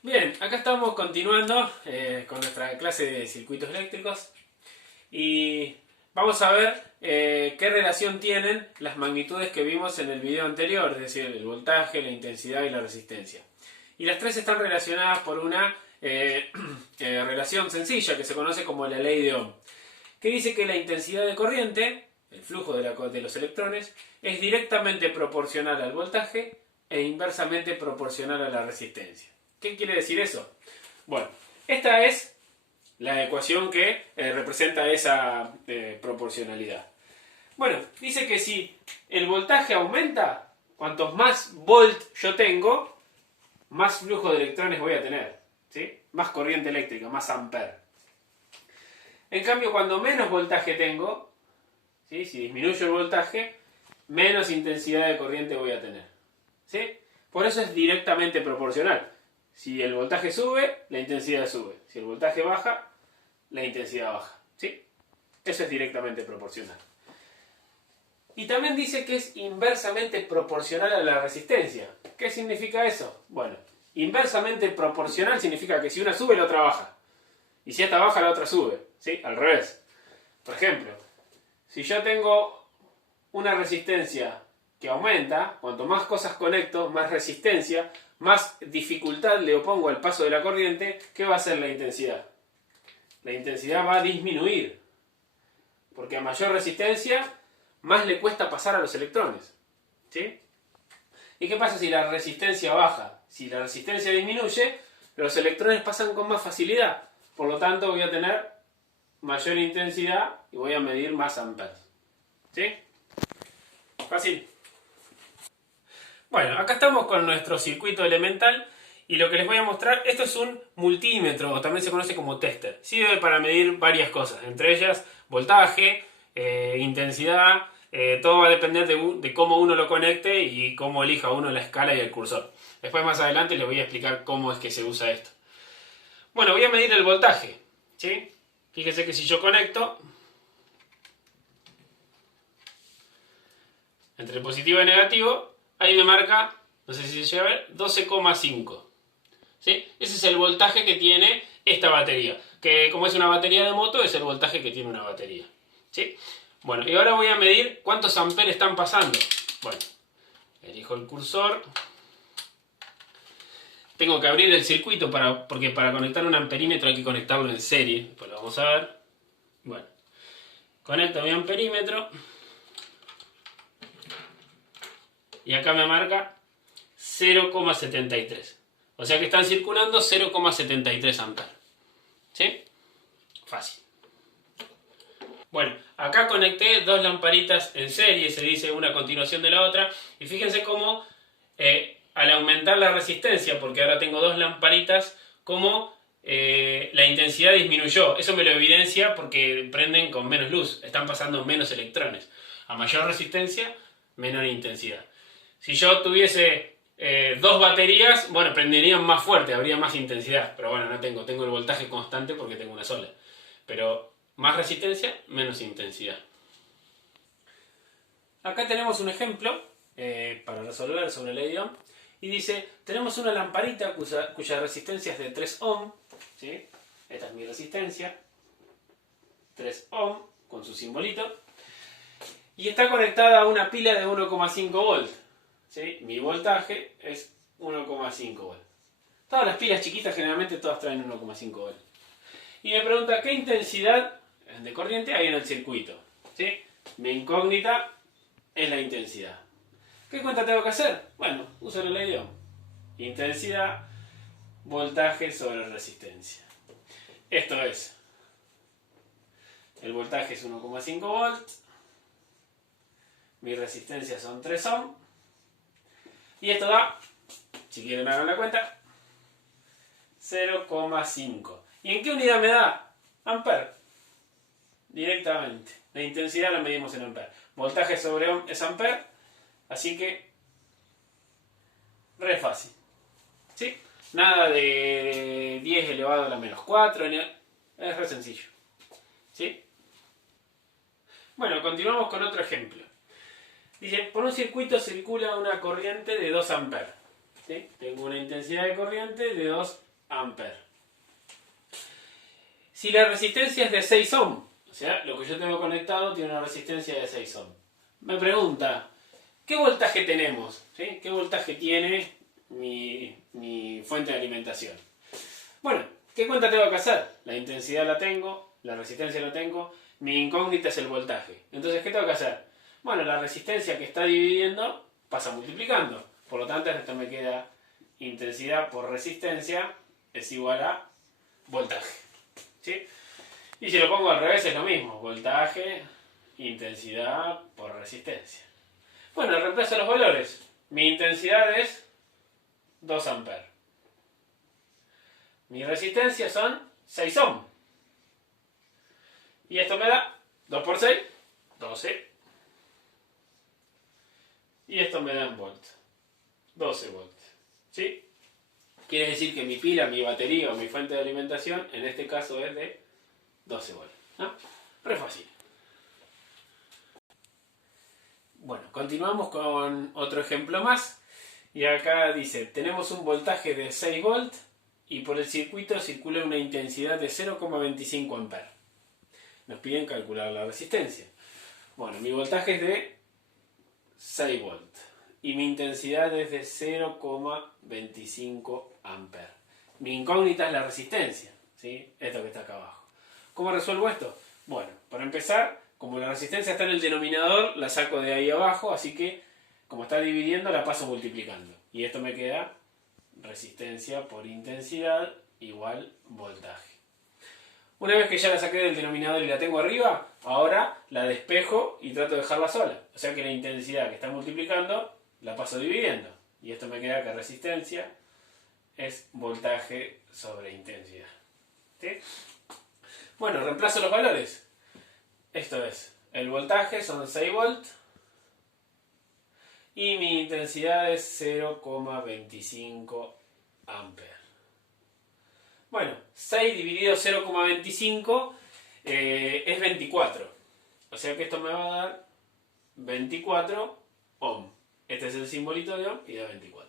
Bien, acá estamos continuando con nuestra clase de circuitos eléctricos y vamos a ver qué relación tienen las magnitudes que vimos en el video anterior, es decir, el voltaje, la intensidad y la resistencia. Y las tres están relacionadas por una relación sencilla que se conoce como la ley de Ohm, que dice que la intensidad de corriente, el flujo de los electrones, es directamente proporcional al voltaje e inversamente proporcional a la resistencia. ¿Qué quiere decir eso? Bueno, esta es la ecuación que representa esa proporcionalidad. Bueno, dice que si el voltaje aumenta, cuantos más volt yo tengo, más flujo de electrones voy a tener, ¿sí? Más corriente eléctrica, más ampere. En cambio, cuando menos voltaje tengo, ¿sí? Si disminuyo el voltaje, menos intensidad de corriente voy a tener, ¿sí? Por eso es directamente proporcional. Si el voltaje sube, la intensidad sube. Si el voltaje baja, la intensidad baja, ¿sí? Eso es directamente proporcional. Y también dice que es inversamente proporcional a la resistencia. ¿Qué significa eso? Bueno, inversamente proporcional significa que si una sube, la otra baja. Y si esta baja, la otra sube, ¿sí? Al revés. Por ejemplo, si yo tengo una resistencia que aumenta, cuanto más cosas conecto, más resistencia, más dificultad le opongo al paso de la corriente, ¿qué va a hacer la intensidad? La intensidad va a disminuir. Porque a mayor resistencia, más le cuesta pasar a los electrones, ¿sí? ¿Y qué pasa si la resistencia baja? Si la resistencia disminuye, los electrones pasan con más facilidad. Por lo tanto, voy a tener mayor intensidad y voy a medir más amperes. ¿Sí? Fácil. Bueno, acá estamos con nuestro circuito elemental y lo que les voy a mostrar, esto es un multímetro, o también se conoce como tester. Sirve para medir varias cosas, entre ellas voltaje, intensidad, todo va a depender de cómo uno lo conecte y cómo elija uno la escala y el cursor. Después más adelante les voy a explicar cómo es que se usa esto. Bueno, voy a medir el voltaje, ¿sí? Fíjense que si yo conecto entre positivo y negativo, ahí me marca, no sé si se llega a ver, 12,5. ¿Sí? Ese es el voltaje que tiene esta batería. Que como es una batería de moto, es el voltaje que tiene una batería. ¿Sí? Bueno, y ahora voy a medir cuántos amperes están pasando. Bueno, elijo el cursor. Tengo que abrir el circuito porque para conectar un amperímetro hay que conectarlo en serie. Después lo vamos a ver. Bueno, conecto mi amperímetro. Y acá me marca 0,73. O sea que están circulando 0,73 amperes. ¿Sí? Fácil. Bueno, acá conecté dos lamparitas en serie, se dice una a continuación de la otra. Y fíjense cómo al aumentar la resistencia, porque ahora tengo dos lamparitas, cómo la intensidad disminuyó. Eso me lo evidencia porque prenden con menos luz, están pasando menos electrones. A mayor resistencia, menor intensidad. Si yo tuviese dos baterías, bueno, prenderían más fuerte, habría más intensidad. Pero bueno, no tengo el voltaje constante porque tengo una sola. Pero más resistencia, menos intensidad. Acá tenemos un ejemplo para resolver sobre la ley de Ohm. Y dice, tenemos una lamparita cuya resistencia es de 3 ohm. ¿Sí? Esta es mi resistencia. 3 ohm con su simbolito. Y está conectada a una pila de 1,5 volt. ¿Sí? Mi voltaje es 1,5 volt. Todas las pilas chiquitas generalmente todas traen 1,5 volt. Y me pregunta qué intensidad de corriente hay en el circuito. ¿Sí? Mi incógnita es la intensidad. ¿Qué cuenta tengo que hacer? Bueno, uso la ley de Ohm. Intensidad, voltaje sobre resistencia. Esto es, el voltaje es 1,5 volts, mi resistencia son 3 ohm, y esto da, si quieren hagan la cuenta, 0,5. ¿Y en qué unidad me da? Ampere. Directamente. La intensidad la medimos en ampere. Voltaje sobre ohm es ampere, así que re fácil. ¿Sí? Nada de 10 elevado a la menos 4, es re sencillo. ¿Sí? Bueno, continuamos con otro ejemplo. Dice, por un circuito circula una corriente de 2 amperes. ¿Sí? Tengo una intensidad de corriente de 2 amperes. Si la resistencia es de 6 ohm, o sea, lo que yo tengo conectado tiene una resistencia de 6 ohm. Me pregunta, ¿qué voltaje tenemos? ¿Sí? ¿Qué voltaje tiene mi fuente de alimentación? Bueno, ¿qué cuenta tengo que hacer? La intensidad la tengo, la resistencia la tengo, mi incógnita es el voltaje. Entonces, ¿qué tengo que hacer? Bueno, la resistencia que está dividiendo pasa multiplicando. Por lo tanto, esto me queda intensidad por resistencia es igual a voltaje. ¿Sí? Y si lo pongo al revés es lo mismo. Voltaje, intensidad por resistencia. Bueno, reemplazo los valores. Mi intensidad es 2 amperes. Mi resistencia son 6 ohm. Y esto me da 2 por 6, 12. Y esto me da en volts. 12 volts. ¿Sí? Quiere decir que mi pila, mi batería o mi fuente de alimentación, en este caso es de 12 volts. ¿No? Re fácil. Bueno, continuamos con otro ejemplo más. Y acá dice, tenemos un voltaje de 6 volts y por el circuito circula una intensidad de 0,25 amperes. Nos piden calcular la resistencia. Bueno, mi voltaje es de 6 volts y mi intensidad es de 0,25 amperes. Mi incógnita es la resistencia, ¿sí? Esto que está acá abajo. ¿Cómo resuelvo esto? Bueno, para empezar, como la resistencia está en el denominador, la saco de ahí abajo, así que como está dividiendo la paso multiplicando. Y esto me queda resistencia por intensidad igual voltaje. Una vez que ya la saqué del denominador y la tengo arriba, ahora la despejo y trato de dejarla sola. O sea que la intensidad que está multiplicando la paso dividiendo. Y esto me queda que resistencia es voltaje sobre intensidad. ¿Sí? Bueno, reemplazo los valores. Esto es, el voltaje son 6 volts y mi intensidad es 0,25 amperes. Bueno, 6 dividido 0,25 es 24. O sea que esto me va a dar 24 ohm. Este es el simbolito de ohm y da 24.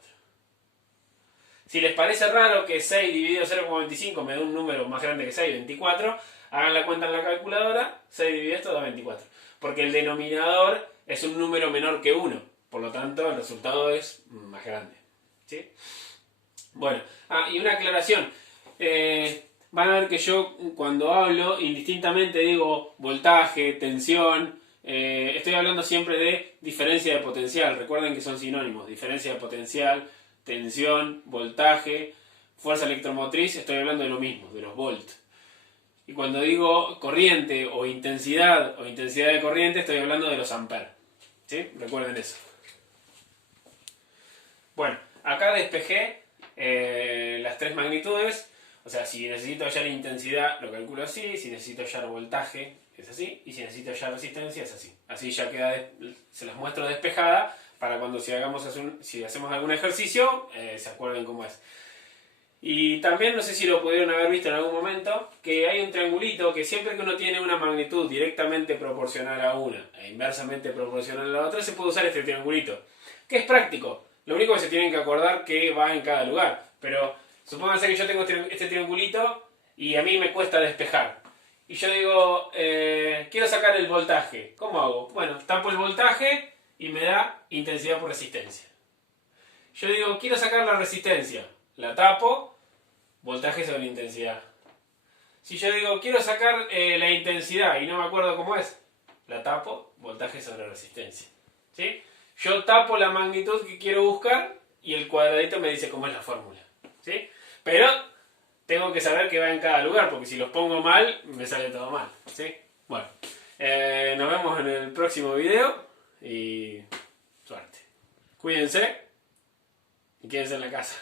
Si les parece raro que 6 dividido 0,25 me dé un número más grande que 6, 24, hagan la cuenta en la calculadora, 6 dividido esto da 24. Porque el denominador es un número menor que 1. Por lo tanto, el resultado es más grande. ¿Sí? Bueno, y una aclaración. Van a ver que yo cuando hablo indistintamente digo voltaje, tensión, estoy hablando siempre de diferencia de potencial. Recuerden que son sinónimos, diferencia de potencial, tensión, voltaje, fuerza electromotriz, estoy hablando de lo mismo, de los volts. Y cuando digo corriente o intensidad de corriente, estoy hablando de los amperes. ¿Sí? Recuerden eso. Bueno, acá despejé las tres magnitudes. O sea, si necesito hallar intensidad, lo calculo así. Si necesito hallar voltaje, es así. Y si necesito hallar resistencia, es así. Así ya queda, se las muestro despejada para cuando si hacemos algún ejercicio, se acuerden cómo es. Y también, no sé si lo pudieron haber visto en algún momento, que hay un triangulito que siempre que uno tiene una magnitud directamente proporcional a una e inversamente proporcional a la otra, se puede usar este triangulito. Que es práctico. Lo único que se tienen que acordar que va en cada lugar. Pero supónganse que yo tengo este triangulito y a mí me cuesta despejar. Y yo digo, quiero sacar el voltaje. ¿Cómo hago? Bueno, tapo el voltaje y me da intensidad por resistencia. Yo digo, quiero sacar la resistencia. La tapo, voltaje sobre intensidad. Si yo digo, quiero sacar la intensidad y no me acuerdo cómo es, la tapo, voltaje sobre resistencia. ¿Sí? Yo tapo la magnitud que quiero buscar y el cuadradito me dice cómo es la fórmula. ¿Sí? Pero tengo que saber que va en cada lugar, porque si los pongo mal, me sale todo mal. ¿Sí? Bueno, nos vemos en el próximo video y suerte. Cuídense y quédense en la casa.